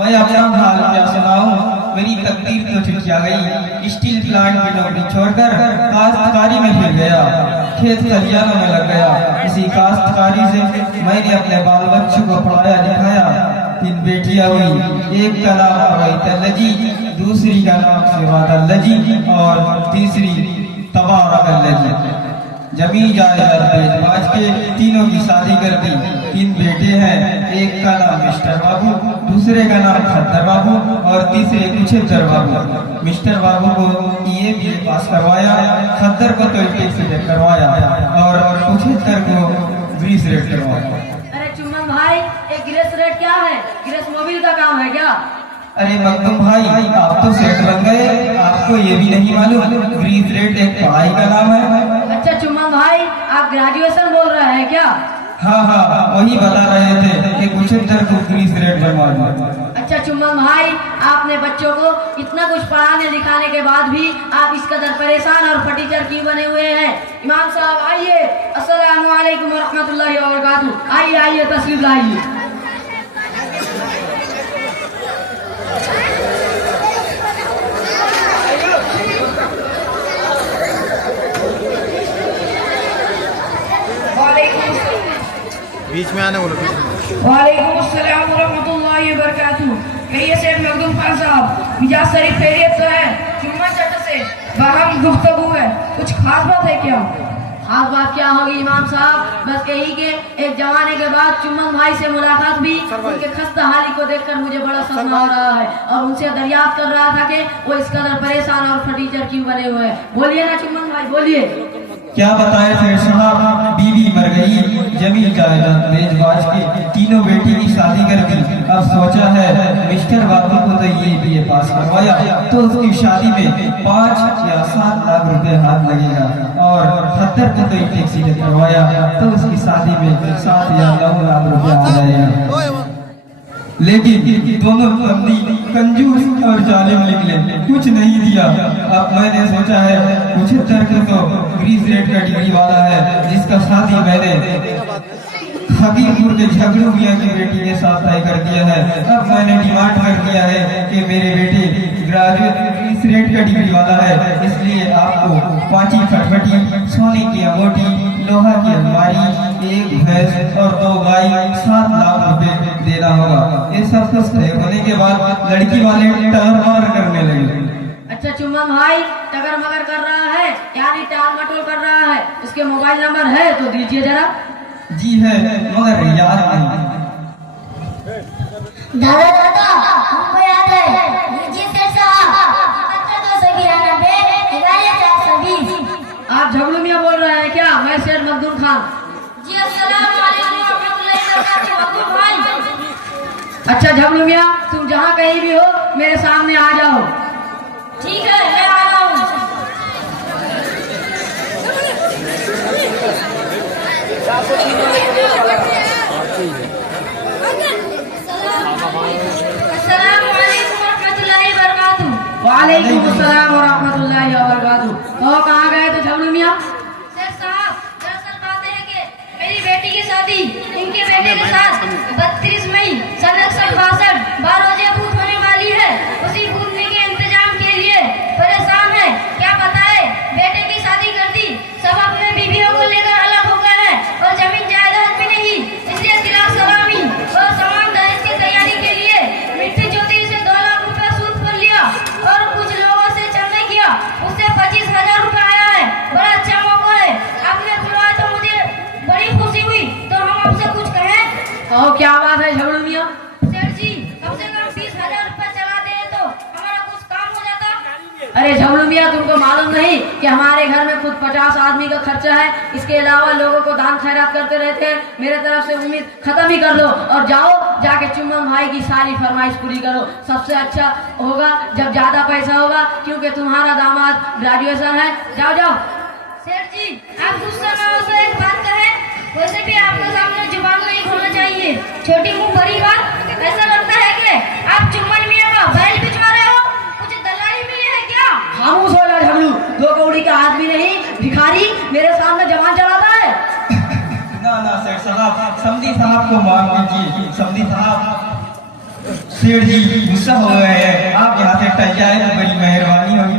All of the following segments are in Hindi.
मैं अपना हाल क्या सुनाऊं, मेरी तकदीर तो झुकिया गई। स्टील प्लांट की नौकरी छोड़कर काश्तकारी में फिर गया, खेत खलियानों में लग गया। इसी काश्तकारी से मैंने अपने बाल बच्चों को पढ़ाया लिखाया। 3 बेटियां हुई, एक का नाम अवैतल्लजी, दूसरी का नाम सिवादल्लजी और तीसरी तबारकल्लजी। जमीन जायदाद बेच बाज के तीनों की शादी कर दी। 3 बेटे हैं, एक का नाम मिस्टर बाबू, दूसरे का नाम खद्दर बाबू और तीसरे कुछेतर बाबू। मिस्टर बाबू को बीए पास करवाया, खद्दर को तो टेक्सी करवाया और कुछेतर को ग्रीस रेट करवाया। अरे चुम्मन भाई, एक ग्रेस रेट क्या है? ग्रेस मोबिल का काम है क्या? अरे मखदूम भाई, आप तो सेठ बन गए, आपको ये भी नहीं मालूम ग्रीस रेट एक पढ़ाई का नाम है। अच्छा चुम्मन भाई, आप ग्रेजुएशन बोल रहे हैं क्या? हाँ, वही बता रहे थे कि कुछेतर को ग्रीस रेट बनवा दो। अच्छा चुम्मन भाई, आपने बच्चों को इतना कुछ पढ़ाने लिखाने के बाद भी आप इस कदर परेशान और फटीचर क्यों बने हुए हैं? इमाम साहब आइए, अस्सलाम वालेकुम रहमतुल्लाहि व बरकातुहू। आइए तशरीफ लाइए। बीच में आने बोलो। वालेकुम अस्सलाम वरहमतुल्लाहि वबरकातुहू। कहिए सेठ मखदूम खान साहब, मिजाज शरीफ खैरियत तो है? चुम्मा चट से बाहम गुफ्तगू है, कुछ खास बात है क्या? खास बात क्या होगी इमाम साहब, बस यही के एक जमाने के बाद चुम्मन भाई से मुलाकात भी, उनके खस्ता हाली को देखकर मुझे बड़ा सदमा हो रहा है और उनसे दरियाफ्त कर रहा था कि वो इस कदर परेशान और फटीचर क्यों बने हुए हैं। बोलिए ना चुम्मन भाई, बोलिए। क्या बताए सेठ साहब, बीवी मर गई, जमीन जायदाद बेच बाज के तीनों बेटी की शादी कर दी। अब सोचा है मिस्टर बाबू को तो ये बीए पास करवाया तो उसकी शादी में 5 या 7 लाख रुपए हाथ लगेगा और खद्दर को तो टैक्सी से करवाया तो उसकी शादी में 7 या 9 लाख रुपए आ जाएगा। लेकिन दोनों पत्नी कंजूस और जालिम निकले, कुछ नहीं दिया। अब मैंने सोचा है कुछेतर को तो ग्रीस रेट का डिग्री वाला है, जिसका शादी मैंने हकीमपुर के झगड़ू मियां की बेटी के साथ तय कर दिया है। अब मैंने डिमांड कर दिया है कि मेरे बेटे ग्रेजुएट ग्रीस रेट का डिग्री वाला है, इसलिए आपको 5 फटफटी, सोने की अंगूठी, लोहा की अलमारी, 1 भैंस और 2 गाय, 7 लाख रुपए देना होगा। ये सब कुछ तय होने के बाद लड़की वाले टहर करने लगे। अच्छा चुम्मन भाई, टगर मगर कर रहा है यानी टाल मटोल कर रहा है, उसके मोबाइल नंबर है तो दीजिए जरा। जी है, मगर याद नहीं। दादा हमको याद है, लीजिए सेठ साहब, 292 1120। आप झगड़ू मियां बोल रहे हैं क्या? मैं सेठ मखदूम खान। जी अस्सलाम वालेकुम रहमतुल्लाहि व बरकातुहू भाई। अच्छा झगड़ू मियां, तुम जहाँ कहीं भी हो मेरे सामने आ जाओ। ठीक है, मैं आ रहा हूँ। वालेकुम अस्सलाम व रहमतुल्लाहि व बरकातुहू। तो कहाँ गए थे झगड़ू मियां? सेठ साहब, दरअसल बात है कि मेरी बेटी की शादी इनके बेटे के साथ 32 मई सन 1962 12 बजे होने वाली है। उसी भूतनी के इंतजाम के लिए परेशान है। क्या पता है, बेटे की शादी कर दी, सब अपने बीवियों को लेकर अलग हो गए हैं और जमीन जायदाद भी नहीं, इसलिए तिराक सलामी और सामान दहेज की तैयारी के लिए मिट्टी ज्योति से 2 लाख रुपए सूद पर लिया और कुछ लोगों से चंदा किया, उससे 25,000 रुपए आया है। बड़ा अच्छा मौका है, आपने बुलाया तो मुझे बड़ी खुशी हुई, तो हम आपसे कुछ कहें? और क्या बात है झगड़ू मियां? सेठ जी, कम से कम 20,000 रुपए चला दे तो हमारा कुछ काम हो जाता। अरे झगड़ू मियां, तुमको मालूम नहीं कि हमारे घर में खुद 50 आदमी का खर्चा है, इसके अलावा लोगों को दान खैरात करते रहते हैं। मेरे तरफ से उम्मीद खत्म ही कर लो और जाओ जाके चुम्मन भाई की सारी फरमाइश पूरी करो। सबसे अच्छा होगा जब ज्यादा पैसा होगा, क्योंकि तुम्हारा दामाद ग्रेजुएशन है। जाओ। सेठ जी, आप गुस्सा ना हो तो एक बात कहें, वैसे भी आपके सामने जुबान नहीं खोलना चाहिए। छोटी मुंह बड़ी बात। ऐसा लगता है कि आप चुम्मन मियां का बैल बिचवा रहे हो, कुछ दलाली मिली है क्या? खामोश हो जा झगड़ू, 2 कौड़ी का आदमी नहीं, भिखारी मेरे सामने जवान चलाता है। ना सेठ साहब, समधी साहब को माफ कीजिए। समधी साहब सेठ जी गुस्सा हो गए हैं, आप यहाँ से टल जाए तो बड़ी मेहरबानी होगी।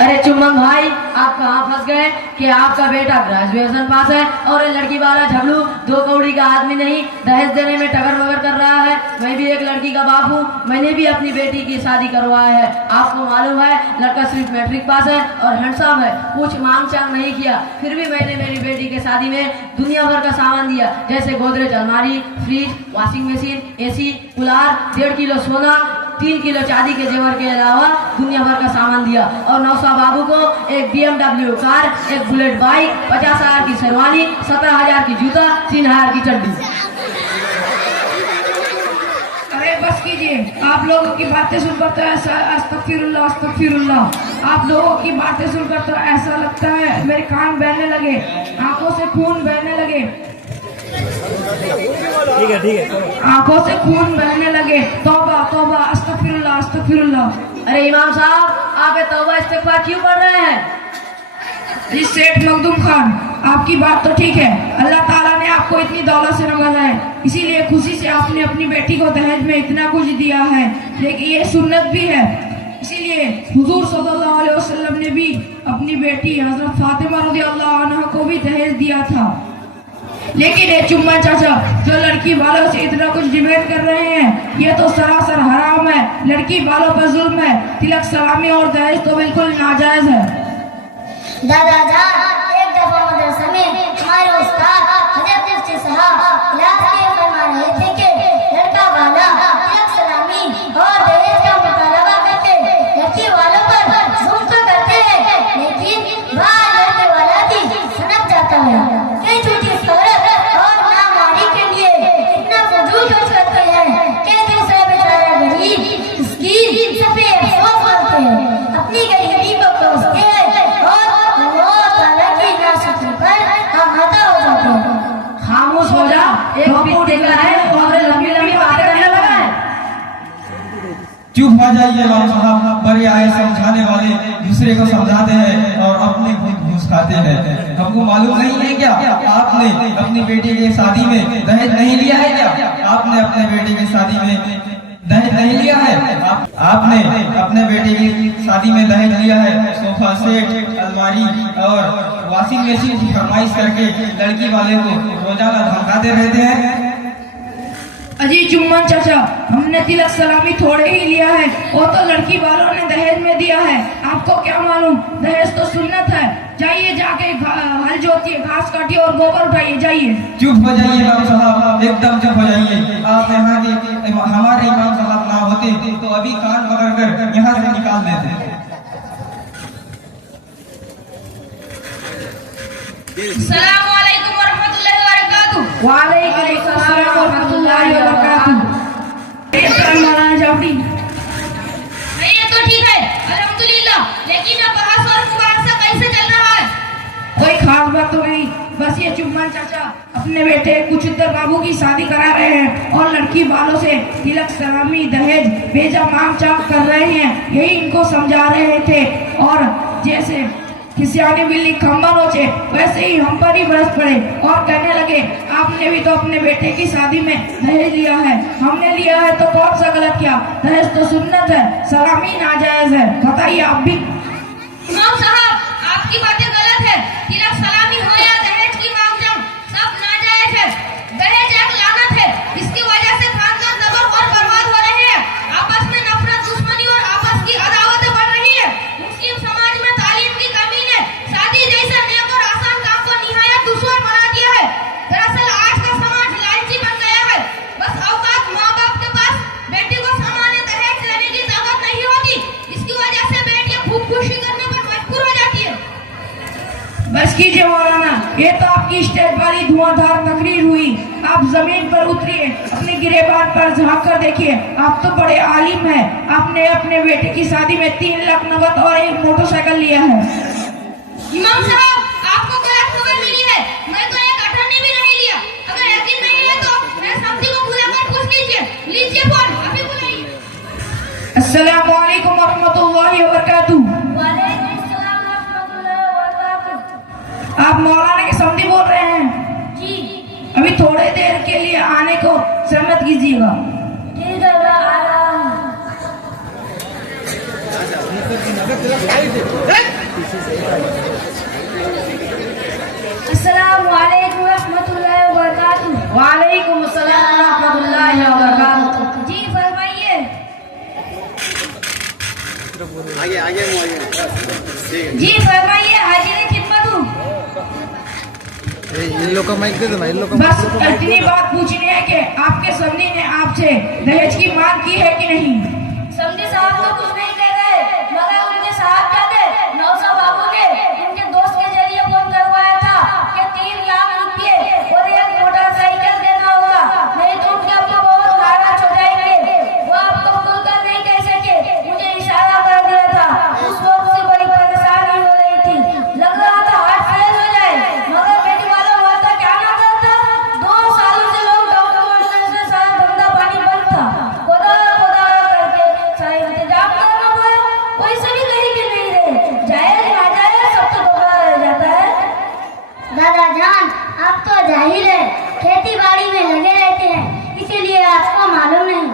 अरे चुम्बन भाई, आप कहाँ फंस गए कि आपका बेटा ग्रेजुएशन पास है और ये लड़की वाला झगड़ू 2 कौड़ी का आदमी नहीं, दहेज देने में टगर मगर कर रहा है। मैं भी एक लड़की का बाप हूँ, मैंने भी अपनी बेटी की शादी करवाया है। आपको मालूम है लड़का सिर्फ मैट्रिक पास है और हैंडसम है, कुछ मांग चांग नहीं किया, फिर भी मैंने मेरी बेटी के शादी में दुनिया भर का सामान दिया, जैसे गोदरेज अलमारी, fridge, washing machine, AC, cooler, 1.5 kilo सोना, 3 किलो चांदी के जेवर के अलावा दुनिया भर का सामान दिया। और नौसा बाबू को एक BMW कार, एक बुलेट बाइक, 50,000 की शेरवानी, 17,000 की जूता, 3,000 की चड्डी। अरे बस कीजिए, आप लोगों की बातें सुनकर तो ऐसा अस्तगफिरुल्लाह अस्तगफिरुल्लाह, आप लोगों की बातें सुनकर तो ऐसा लगता है मेरे कान बहने लगे, आंखों से खून बहने लगे, ठीक है आंखों से खून बहने लगे। तौबा तौबा अस्तगफिरुल्लाह अस्तगफिरुल्लाह। अरे इमाम साहब, आप ये तौबा इस्तिग़फ़ार क्यों पढ़ रहे हैं? जी सेठ मखदूम खान, आपकी बात तो ठीक है, अल्लाह ताला ने आपको इतनी दौलत से नवाजा है, इसीलिए खुशी से आपने अपनी बेटी को दहेज में इतना कुछ दिया है, लेकिन ये सुन्नत भी है, इसीलिए हुजूर सल्लल्लाहु अलैहि वसल्लम ने भी अपनी बेटी हजरत फातिमा रज़ियल्लाहु अन्हा को भी दहेज दिया था। लेकिन ये चुम्मा चाचा जो लड़की वालों से इतना कुछ डिमांड कर रहे हैं, ये तो सरासर हराम है, लड़की वालों पर जुल्म है, तिलक सलामी और दहेज तो बिल्कुल नाजायज है। दादा जान, एक दफा मदरसा में हमारे उस्ताद हजरत मुफ्ती साहब क्लास में फरमा रहे थे कि लड़का वाला तिलक सलामी और दहेज का मुतालबा करके लड़की वालों पर जुल्म तो करते हैं, लेकिन बाहर लड़के वाला भी सनक जाता है, कई झूठी शोहरत और नामारी के लिए इतना फजूल खर्च करते हैं कि दूसरा बेचारा गरीब मिस्कीन सब पे अफसोस करते हैं, अपनी गरीबी को कोसते हैं और खामोश हो जा, एक पीते का है और लंबी लंबी बातें करने लगा है। चुप हो जाइए इमाम साहब, बड़े आए समझाने वाले दूसरे को समझाते हैं और अपने खुद घूस खाते हैं। हमको मालूम नहीं है क्या आपने अपनी बेटी की शादी में दहेज नहीं लिया है? क्या आपने अपने बेटी की शादी में दहेज नहीं लिया है? आपने अपने बेटे की शादी में दहेज लिया है, सोफा सेट, अलमारी और वॉशिंग मशीन की फरमाइश करके लड़की वाले को रोजाना धमकाते रहते हैं। अजी जुम्मन चाचा, हमने तिलक सलामी थोड़े ही लिया है, वो तो लड़की वालों ने दहेज में दिया है, आपको क्या मालूम, दहेज तो सुन्नत है। जाइए जाके हल जोतिए, घास काटिए और गोबर उठाइए, जाइए। चुप हो जाइए इमाम साहब, एकदम चुप हो जाइए। आप यहाँ के हमारे इमाम साहब ना होते तो अभी कान पकड़ कर यहाँ से निकाल देते। अस्सलामु अलैकुम वरहमतुल्लाहि वबरकातुहू। वालेकुम अस्सलाम वरहमतुल्लाहि वबरकातुहू। मौलाना जाफरी, ये तो ठीक है अल्हम्दुलिल्लाह, लेकिन अब बहस और मुबाहसा कैसे चल रहा है? कोई खास बात तो नहीं, बस ये चुम्मन चाचा अपने बेटे कुचुद्दर बाबू की शादी करा रहे हैं और लड़की वालों से तिलक सलामी दहेज बेजा मांग चांग कर रहे हैं, यही इनको समझा रहे थे। और जैसे किसियानी बिल्ली खंबा नोचे वैसे ही हम पर ही बरस पड़े और कहने लगे आपने भी तो अपने बेटे की शादी में दहेज लिया है, हमने लिया है तो कौन सा गलत किया, दहेज तो सुन्नत है, सलामी नाजायज है, बताइए आप भी। इमाम साहब, आपकी बातें गलत है, तिलक सलामी हो या दहेज की मांग सब नाजायज है। दहेज एक लानत है, इसकी वजह से खानदान तबाह और बर्बाद हो रहे हैं, आपस में नफरत, दुश्मनी और आपस की अदावतें बढ़ रही है। मुस्लिम समाज में तालीम की कमी ने शादी जैसे नेक और आसान काम को निहायत दुश्वार बना दिया है। दरअसल आज का समाज लालची बन गया है, बस औकात माँ बाप के पास बेटी को सामान्य दहेज लेने की ताकत नहीं होती, इसकी वजह से बेटियां खुदकुशी करने पर मजबूर हो जाती है। बस कीजिए मौलाना, ये तो आपकी स्टेज वाली धुआंधार तकरीर हुई, आप जमीन पर उतरिए, अपने गिरेबान पर झांक कर देखिए, आप तो बड़े आलिम हैं, आपने अपने बेटे की शादी में 3 लाख नगद और एक मोटरसाइकिल लिया है। इमाम साहब, आपको गलत खबर मिली है, मैं तो एक अठन्नी भी नहीं लिया। अगर यकीन नहीं है तो मेरे साथी को बुलाकर पूछ लीजिए, लीजिए फोन, अभी बुलाइए। अस्सलामु अलैकुम वरहमतुल्लाहि वबरकातुहू। वालेकुम अस्सलाम रहमतुल्लाहि वबरकातुहू। आप मौलाना के समधी बोल रहे हैं? जी। अभी थोड़े देर के लिए आने को सहमत मदद कीजिएगा। ठीक है, मैं आ रहा हूँ। अस्सलाम वालेकुम रहमतुल्लाहि व बरकातुहू। वालेकुम अस्सलाम रहमतुल्लाहि व बरकातुहू। जी फरमाइए। जी फरमाइए, हाजिर खिदमत हूँ। इन लोग का माइक दे दो ना, इन लोग का बस इतनी बात पूछनी है कि आपके समधी ने आपसे दहेज की मांग की है कि नहीं? समझी साहब तो कुछ नहीं कह रहे, मगर उनके साहब क्या थे, नौसा बाबू ने उनके दोस्त के जरिए फोन करवाया था कि 3 लाख रुपये और एक मोटरसाइकिल देना होगा, नहीं तो उनके आपको बहुत नाराज हो जाएंगे। वो आपको खुलकर नहीं कह सके, मुझे इशारा कर दिया था। उस वक्त से बड़ी परेशानी हो रही थी, लग रहा था हार्ट फेल हो जाए, मगर बेटी वाला हुआ था, क्या ना करता। 2 सालों से लोग डॉक्टर से सारा धंधा पानी बंद था, खुदा खुदा करके सारे इंतजाम करना पड़ा। कोई सही कहीं के नहीं रहे, जायज नाजायज सब तो दोबारा रह जाता है। दादा जान, आप तो जाहिल है, खेती बाड़ी में लगे रहते हैं, इसीलिए आपको मालूम नहीं।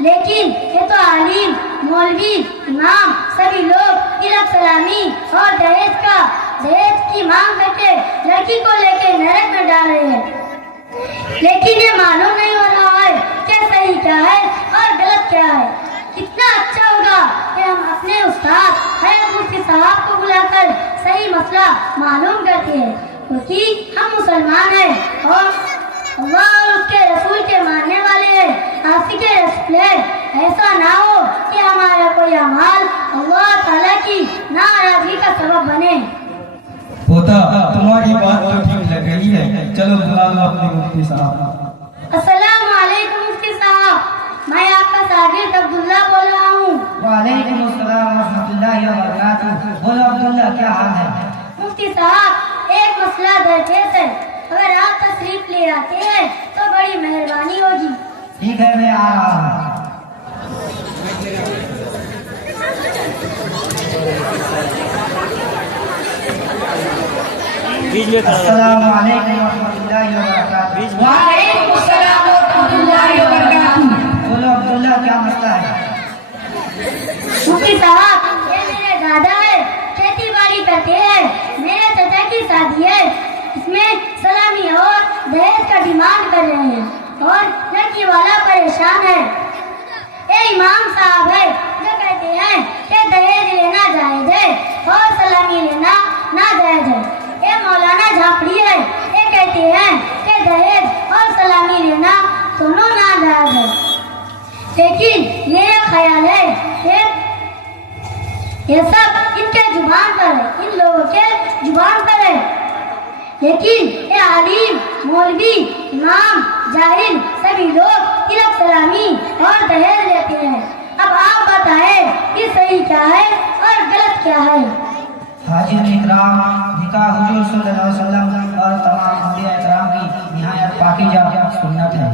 लेकिन ये तो आलिम, मौलवी, इमाम सभी लोग तिलक सलामी और दहेज की मांग करके लड़की को लेके नरक में डाल रहे हैं। लेकिन ये मालूम नहीं हो रहा है क्या सही क्या है और गलत क्या है। कितना अच्छा होगा कि हम अपने उस्ताद हयात मुफ्ती साहब को बुलाकर सही मसला मालूम करते हैं, क्योंकि हम मुसलमान हैं और अल्लाह और उसके रसूल के मानने वाले हैं, आशिक़ रसूल हैं। ऐसा ना हो कि हमारा कोई अमाल अल्लाह ताला की नाराजगी का सबब बने। पोता, तुम्हारी बात तो ठीक लग रही है, चलो बुला लो अपने मुफ्ती साहब। अस्सलाम वालेकुम मुफ्ती साहब, मैं आपका शागिर्द अब्दुल्ला बोल रहा हूँ। वालेकुम अस्सलाम रहमतुल्लाहि व बरकातुहू। बोलो अब्दुल्ला, क्या हाल है? मुफ्ती साहब, एक मसला दरपेश है, अगर आप तशरीफ ले आते हैं तो बड़ी मेहरबानी होगी। ठीक है, मैं आ रहा हूँ। अस्सलाम वालेकुम रहमतुल्लाहि व बरकातुहू। वालेकुम अस्सलाम रहमतुल्लाहि व बरकातुहू। बोलो अब्दुल्ला, क्या मसला है? मुफ्ती साहब, ये मेरे दादा है, खेती बाड़ी करते हैं, मेरे चाचा की शादी है, इसमें सलामी और दहेज का डिमांड कर रहे हैं और लड़की वाला परेशान है। ये इमाम साहब है जो कहते हैं कि दहेज लेना जायज है और सलामी लेना ना जायज है। ये मौलाना झापड़ी है, ये कहते हैं कि दहेज और सलामी लेना दोनों ना जायज है। लेकिन मेरा ख्याल है कि ये सब इनके जुबान पर है, इन लोगों के जुबान पर है। लेकिन ये आलिम, मौलवी, इमाम, जाहिल सभी लोग तिलक सलामी और दहेज लेते हैं। अब आप बताएं कि सही क्या है और गलत क्या है। हाजिर इकराम, निकाह हुजूर सल्लल्लाहु अलैहि वसल्लम और तमाम अंबिया इकराम की निहायत पाकीज़ा सुन्नत है।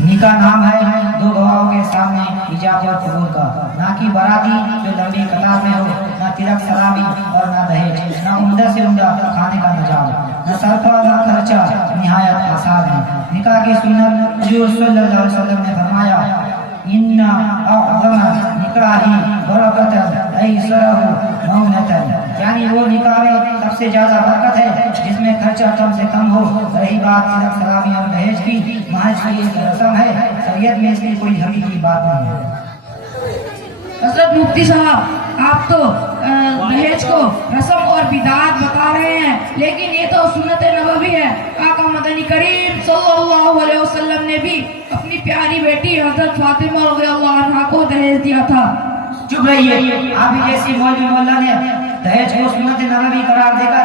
निकाह नाम है दो गवाहों के सामने इजाब और कबूल का, ना कि बाराती जो लंबी कतार में हो, ना तिलक सलामी और ना दहेज, ना उम्दा से उम्दा खाने का निजाम, न सरफा ना खर्चा, निहायत आसान है। निकाह की सुन्नत हुजूर सल्लल्लाहु अलैहि वसल्लम ने फरमाया, इन्ना अअज़म निकाही बरकतन ऐसरहु मौनतन, यानी वो निकाह में सबसे ज्यादा बरकत है जिसमें खर्चा कम से कम हो। रही बात तिलक सलामी और दहेज की, महज की एक रस्म है, शरीयत में इसकी कोई हकीकी बात नहीं है। हज़रत मुफ्ती साहब, आप तो दहेज को रस्म और बिदात बता रहे हैं, लेकिन ये तो सुन्नत नबवी है। आका मदनी करीम सल्लल्लाहु अलैहि वसल्लम ने भी अपनी प्यारी बेटी हज़रत फातिमा रज़ियल्लाहु अन्हा को दहेज दिया था। चुप रहिए, आप ही जैसी मौलवी मोहल्ला ने दहेज को सुन्नत नबवी करार देकर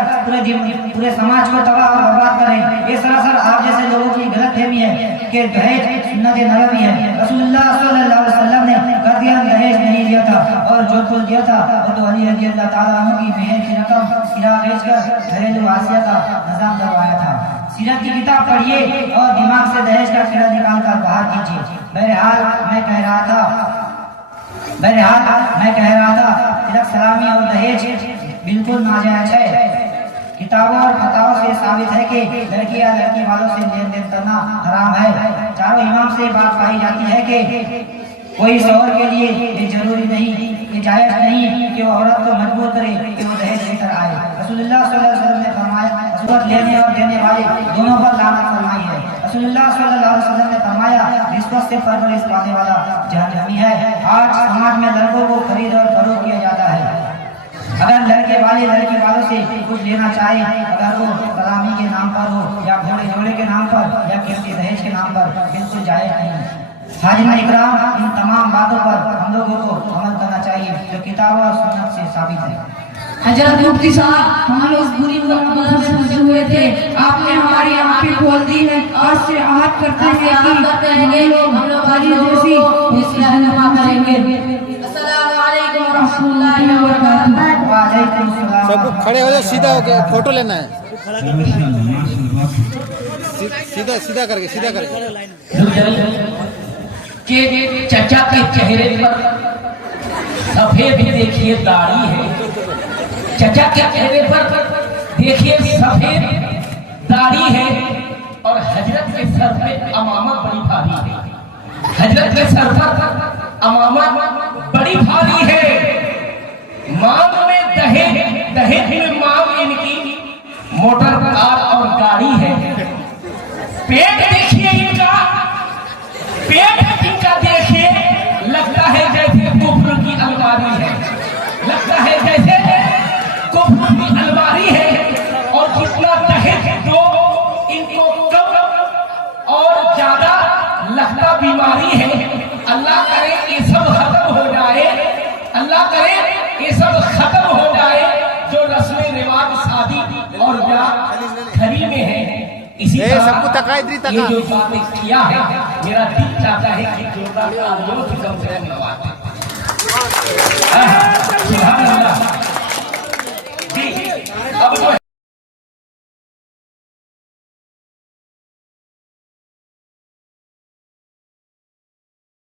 पूरे समाज को तबाह और बर्बाद करें। ये सरासर आप जैसे लोगों की गलतफहमी है कि दहेज सुन्नत नबवी है। रसूलुल्लाह सल्लल्लाहु अलैहि वसल्लम ने कतियन दहेज नहीं दिया था, और जो कुछ दिया था वो तो अली रज़ी अल्लाह ताला अन्हु की मेहर की रकम सिरा बेचकर घरेलू आसिया का निजाम करवाया था। सीरत की किताब पढ़िए और दिमाग से दहेज का कीड़ा निकाल कर बाहर कीजिए। बहरहाल मैं कह रहा था तिलक सलामी और दहेज बिल्कुल नाजायज है, किताबों और फतवा से साबित है कि लड़की या लड़की वालों से लेन देन करना हराम है। चारों इमाम से बात पाई जाती है कि कोई शौहर के लिए ये जरूरी नहीं, ये जायज नहीं कि वो औरत को मजबूर करे कि वो दहेज लेकर आए। रसूलुल्लाह सल्लल्लाहु अलैहि वसल्लम ने फरमाया, रिश्वत लेने और देने वाले दोनों पर लानत फरमाई है। रसूलुल्लाह सल्लल्लाहु अलैहि वसल्लम ने फरमाया, रिश्वत से परवरिश पाने वाला जहन्नमी है। आज समाज में लड़कों को खरीद और फरोख्त किया जाता है। अगर लड़के वाले लड़की वालों से कुछ लेना चाहे, अगर वो सलामी के नाम पर हो या घोड़े जोड़े के नाम पर या किसी दहेज के नाम पर, बिल्कुल जायज नहीं। हाजिर इकराम, इन तमाम बातों पर हम लोगों को अमल करना चाहिए जो किताब और सुन्नत से साबित है। हजरत मुफ्ती साहब, हम लोग बुरी बदबू से गुजरे हुए थे, आपने हमारी आंखें खोल दी है। आज से आहत करते हैं कि हम लोग आज जैसी इस्लाम करेंगे। अस्सलाम वालेकुम रहमतुल्लाहि व बरकातहू। वालेकुम सलाम। सब खड़े हो जाओ, सीधा होके फोटो लेना है। सीधा सीधा करके के चचा के चेहरे पर सफेद देखिए दाढ़ी है। चचा के चेहरे पर देखिए सफेद दाढ़ी है और हजरत के सर पे अमामा बड़ी भारी है। हजरत के सर पर अमामा बड़ी भारी है। मांग में दहेज में मांग इनकी मोटर कार और गाड़ी है। पेट देखिए इनका, पेट इनका देखिए, लगता है जैसे कुफ्र की अलमारी है, लगता है जैसे कुफ्र की अलमारी है। और जितना दहेज दो इनको कम और ज्यादा लगता बीमारी है। अल्लाह करे ये सब खत्म हो जाए, अल्लाह करे ये सब खत्म हो जाए जो रस्में रिवाज शादी और ब्याह घरी में है। इसी सबको तका इधर तका। ये जो बातें किया है, मेरा दिल चाहता है कि जोरदार तालियों से कम से कम नवाजें।